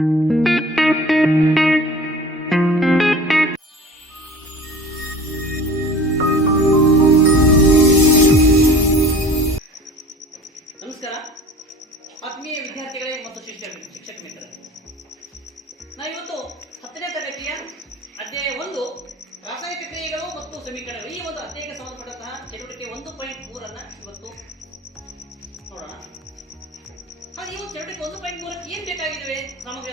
ನಮಸ್ಕಾರ. ಆತ್ಮೀಯ ವಿದ್ಯಾರ್ಥಿಗಳೇ ಮತ್ತು ಶಿಕ್ಷಕ ಶಿಕ್ಷಕ ಮಿತ್ರರೇ. ಇವತ್ತು ಹತ್ತನೇ ತರಗತಿಯ ಅಧ್ಯಾಯ ಒಂದು ರಾಸಾಯನಿಕ ಕ್ರಿಯೆಗಳು ಮತ್ತು ಸಮೀಕರಣಗಳು. ಈ ಒಂದು ಅಧ್ಯಾಯಕ್ಕೆ ಸಂಬಂಧಪಟ್ಟಂತಹ ಚಟುವಟಿಕೆ ಒಂದು ಪಾಯಿಂಟ್ ಮೂರನ್ನ ಇವತ್ತು ನೋಡೋಣ. ಹಾಗೆ ಚಟುವಟಿಕೆ ಒಂದು ಪಾಯಿಂಟ್ ಮೂರಕ್ಕೆ ಏನ್ ಬೇಕಾಗಿವೆ ಸಾಮಗ್ರಿ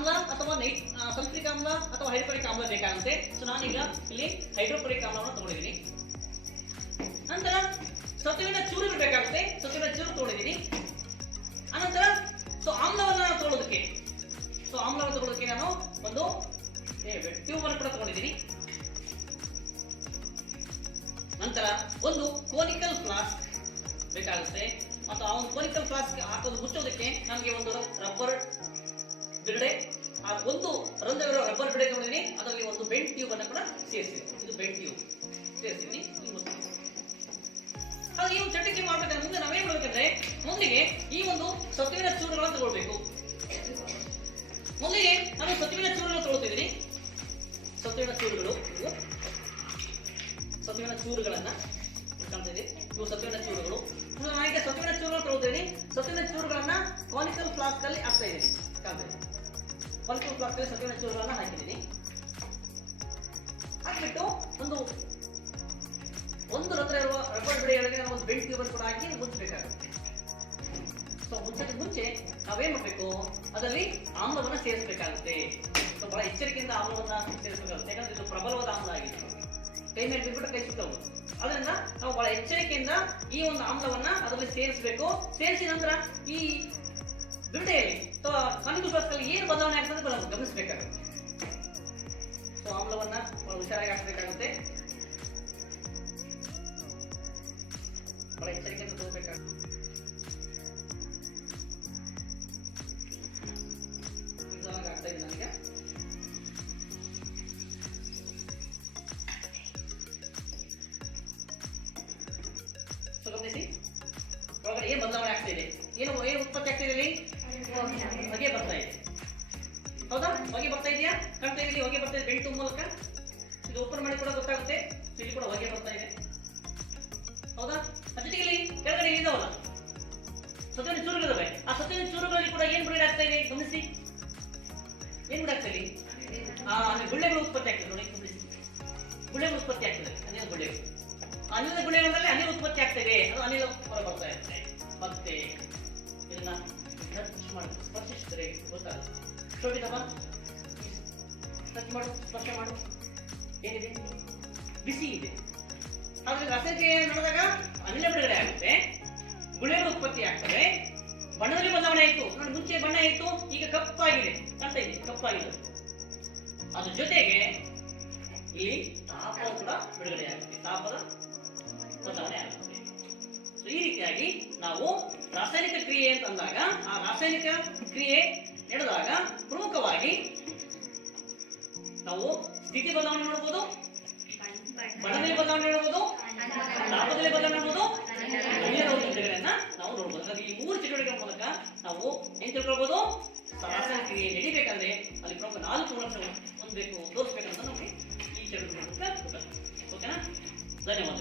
ಆಮ್ಲ ಅಥವಾ ನೈಟ್ ಸಲ್ಫ್ರಿಕ್ ಆಮ್ಲ ಅಥವಾ ಹೈಡ್ರೋಕ್ಲೋರಿಕ್ ಆಮ್ಲ ಬೇಕಾಗುತ್ತೆ. ಸೊ ನಾನೀಗ ಇಲ್ಲಿ ಹೈಡ್ರೋಕ್ಲೋರಿಕ್ ಆಮ್ಲವನ್ನು ತಗೊಂಡಿದ್ದೀನಿ. ನಂತರ ಸತುವಿನ ಚೂರು ಬೇಕಾಗುತ್ತೆ. ಸತುವಿನ ಚೂರು ತಗೊಂಡಿದ್ದೀನಿ. ಅನಂತರ ಸೊ ಆಮ್ಲವನ್ನು ನಾನು ತಗೊಳ್ಳೋದಕ್ಕೆ. ಸೊ ಆಮ್ಲವನ್ನು ತಗೊಳ್ಳೋದಕ್ಕೆ ನಾನು ಒಂದು ಟ್ಯೂಬ್ ಅನ್ನು ಕೂಡ ತಗೊಂಡಿದ್ದೀನಿ. ನಂತರ ಒಂದು ಕೋನಿಕಲ್ ಫ್ಲಾಸ್ಕ್ ಬೇಕಾಗುತ್ತೆ. ಮತ್ತು ಆ ಒಂದು ಕೋನಿಕಲ್ ಫ್ಲಾಸ್ಕ್ ಹಾಕೋದು ಮುಚ್ಚೋದಕ್ಕೆ ನಮಗೆ ಒಂದು ರಬ್ಬರ್ ಬಿರಡೆ ಆ ಒಂದು ರಂಧ್ರವಿರೋ ರಬ್ಬರ್ ಬಿರಡೆ ತಗೊಂಡಿದ್ದೀನಿ ಅದರಲ್ಲಿ ಒಂದು ಬೆಂಟ್ ಟ್ಯೂಬ್ ಅನ್ನು ಕೂಡ ಸೇರಿಸಿದ್ದೀನಿ ಇದು ಬೆಂಟ್ ಟ್ಯೂಬ್ ಸೇರಿಸಿದ್ದೀನಿ. ಹಾಗೆ ಈ ಒಂದು ಚಟಕ್ಕೆ ಮಾಡ್ಬೇಕಂದ್ರೆ ಮುಂದೆ ನಾವೇನ್ ಮಾಡ್ಬೇಕಂದ್ರೆ, ಮೊದಲಿಗೆ ಈ ಒಂದು ಸತ್ವಿನ ಚೂರುಗಳನ್ನು ತಗೊಳ್ಬೇಕು. ಮೊದಲಿಗೆ ನಾನು ಸತ್ವಿನ ಚೂರುಗಳನ್ನು ತಗೊಳ್ತಿದ್ದೀನಿ ಸತ್ವಿನ ಚೂರುಗಳು ಸತ್ವಿನ ಚೂರುಗಳನ್ನ ಇದೆ. ಇವು ಸತ್ವಿನ ಚೂರುಗಳು. ಇನ್ನು ನಾನೀಗ ಸತ್ವಿನ ಚೂರುಗಳನ್ನು ಸತ್ವಿನ ಚೂರುಗಳನ್ನ ಹಾಕ್ತಾ ಕಾನಿಕಲ್ ಫ್ಲಾಸ್ಕ್ ಅಲ್ಲಿ ಸತ್ವಿನ ಚೂರುಗಳನ್ನ ಹಾಕಿದ್ದೀನಿ. ಹಾಕಿಬಿಟ್ಟು ಒಂದು ಒಂದು ಹತ್ರ ಇರುವ ರಬ್ಬರ್ ಬೆಳೆಗಳಿಗೆ ನಾವು ಒಂದು ಬೆಂಡ್ ಟ್ಯೂಬ್ ಕೂಡ ಹಾಕಿ ಮುಚ್ಚಬೇಕಾಗುತ್ತೆ ಸೊ ಮುಚ್ಚಕ್ಕೆ ಮುಂಚೆ ನಾವೇನ್ ಮಾಡಬೇಕು? ಅದರಲ್ಲಿ ಆಮ್ಲವನ್ನ ಸೇರಿಸಬೇಕಾಗುತ್ತೆ. ಸೊ ಬಹಳ ಎಚ್ಚರಿಕೆಯಿಂದ ಆಮ್ಲವನ್ನ ಸೇರಿಸಬೇಕಾಗುತ್ತೆ. ಯಾಕಂದ್ರೆ ಇದು ಪ್ರಬಲವಾದ ಆಮ್ಲ ಆಗಿದೆ ಕೈ ಮೇಲೆ ಬಿದ್ಬಿಟ್ಟು ಕೈ ಸುತ್ತಬಹುದು ಅದರಿಂದ ನಾವು ಬಹಳ ಎಚ್ಚರಿಕೆಯಿಂದ ಈ ಒಂದು ಆಮ್ಲವನ್ನ ಅದರಲ್ಲಿ ಸೇರಿಸಬೇಕು. ಸೇರಿಸಿದ ನಂತರ ಈ ಬಿರುಡೆಯಲ್ಲಿ ಅಥವಾ ಸ್ವಸ್ಥದಲ್ಲಿ ಏನು ಬದಲಾವಣೆ ಆಗ್ತದೆ ಬದಲಾವಣೆ ಗಮನಿಸಬೇಕಾಗುತ್ತೆ ಸೊ ಆಮ್ಲವನ್ನ ಬಹಳ ಹುಷಾರಾಗಿ ಹಾಕಬೇಕಾಗುತ್ತೆ ಬಹಳ ಎಚ್ಚರಿಕೆಯನ್ನು ತಗೋಬೇಕಾಗುತ್ತೆ. ನಿಧಾನವಾಗಿ ಆಗ್ತಾ ಇದೆ ಏನು ಏನು ಏನು ಉತ್ಪತ್ತಿ ಆಗ್ತಾ ಇದೆ ಹೊಗೆ ಬರ್ತಾ ಇದೆ. ಹೌದಾ? ಹೊಗೆ ಬರ್ತಾ ಇದೆಯಾ? ಕಾಣ್ತಾ ಇಲ್ಲಿ ಹೊಗೆ ಬರ್ತಾ ಇದೆ. ಬೆಂಟು ಮೂಲಕ. ಇದು ಓಪನ್ ಮಾಡಿ ಕೂಡ ಗೊತ್ತಾಗುತ್ತೆ. ಇಲ್ಲಿ ಕೂಡ ಹೊಗೆ ಬರ್ತಾ ಇದೆ. ಹೌದಾ? ಜೊತೆಗೆ ಇಲ್ಲಿ ಕೆಳಗಡೆ ಇದಾವಲ್ಲ ಸತ್ಯನ ಚೂರುಗಳಿದಾವೆ ಆ ಸತ್ಯನ ಚೂರುಗಳಲ್ಲಿ ಕೂಡ ಏನ್ ಬ್ರೀಡ್ ಆಗ್ತಾ ಇದೆ? ಗಮನಿಸಿ. ಏನ್ ಬ್ರೀಡ್ ಆಗ್ತಾ ಆ ಗುಳ್ಳೆಗಳು ಉತ್ಪತ್ತಿ ಆಗ್ತದೆ ನೋಡಿ, ಗಮನಿಸಿ. ಗುಳ್ಳೆಗಳು ಉತ್ಪತ್ತಿ ಆಗ್ತದೆ. ಅನಿಲ ಗುಳ್ಳೆಗಳು. ಅನಿಲ ಗುಳ್ಳೆಗಳಲ್ಲಿ ಅನಿಲ ಉತ್ಪತ್ತಿ ಆಗ್ತದೆ ಅದು ಅನಿಲ ಹೊರ ಬರ್ತಾ ಇರುತ್ತೆ. ಮತ್ತೆ ಇದನ್ನ ಟಚ್ ಮಾಡಿ ಸ್ಪರ್ಶಿಸಿದ್ರೆ ಗೊತ್ತಾಗುತ್ತೆ ಶೋಭಿತಮ್ಮ ಟಚ್ ಮಾಡು ಸ್ಪರ್ಶ ಮಾಡು ಏನಿದೆ ಬಿಸಿ ಇದೆ ಆದರೆ ರಾಸಾಯನಿಕ ನಡೆದಾಗ ಅನಿಲ ಬಿಡುಗಡೆ ಆಗುತ್ತೆ ಗುಳೇರು ಉತ್ಪತ್ತಿ ಆಗ್ತವೆ ಬಣ್ಣದಲ್ಲಿ ಬದಲಾವಣೆ ಆಯಿತು ನಾನು ಮುಂಚೆ ಬಣ್ಣ ಇತ್ತು ಈಗ ಕಪ್ಪಾಗಿದೆ ಅಂತ ಇದೆ ಕಪ್ಪಾಗಿದೆ ಅದ್ರ ಜೊತೆಗೆ ಇಲ್ಲಿ ತಾಪ ಕೂಡ ಬಿಡುಗಡೆ ಆಗುತ್ತೆ ತಾಪದ ಬದಲಾವಣೆ ಆಗುತ್ತೆ ಈ ರೀತಿಯಾಗಿ ನಾವು ರಾಸಾಯನಿಕ ಕ್ರಿಯೆ ಅಂತ ಅಂದಾಗ, ಆ ರಾಸಾಯನಿಕ ಕ್ರಿಯೆ ನಡೆದಾಗ ಪ್ರಮುಖವಾಗಿ ನಾವು ಸ್ಥಿತಿ ಬದಲಾವಣೆ ನೋಡಬಹುದು ಬಣ್ಣದಲ್ಲಿ ಬದಲಾವಣೆ ನೋಡಬಹುದು ತಾಪದಲ್ಲಿ ಬದಲಾವಣೆ ನೋಡಬಹುದು ಚಟುವಟಿಕೆಗಳನ್ನ ನಾವು ನೋಡಬಹುದು ಈ ಮೂರು ಚಟುವಟಿಕೆಗಳ ಮೂಲಕ ನಾವು ಏನ್ ತಿಳ್ಕೊಳ್ಬಹುದು ರಾಸಾಯನಿಕ ಕ್ರಿಯೆ ನಡಿಬೇಕಂದ್ರೆ ಅಲ್ಲಿ ಪ್ರಮುಖ ನಾಲ್ಕು ಗುಣಗಳನ್ನು ಹೊಂದಬೇಕು, ತೋರಿಸ್ಬೇಕಂತ ನಮಗೆ ಈ ಚಟುವಟಿಕೆ ಓಕೆನಾ? ಧನ್ಯವಾದ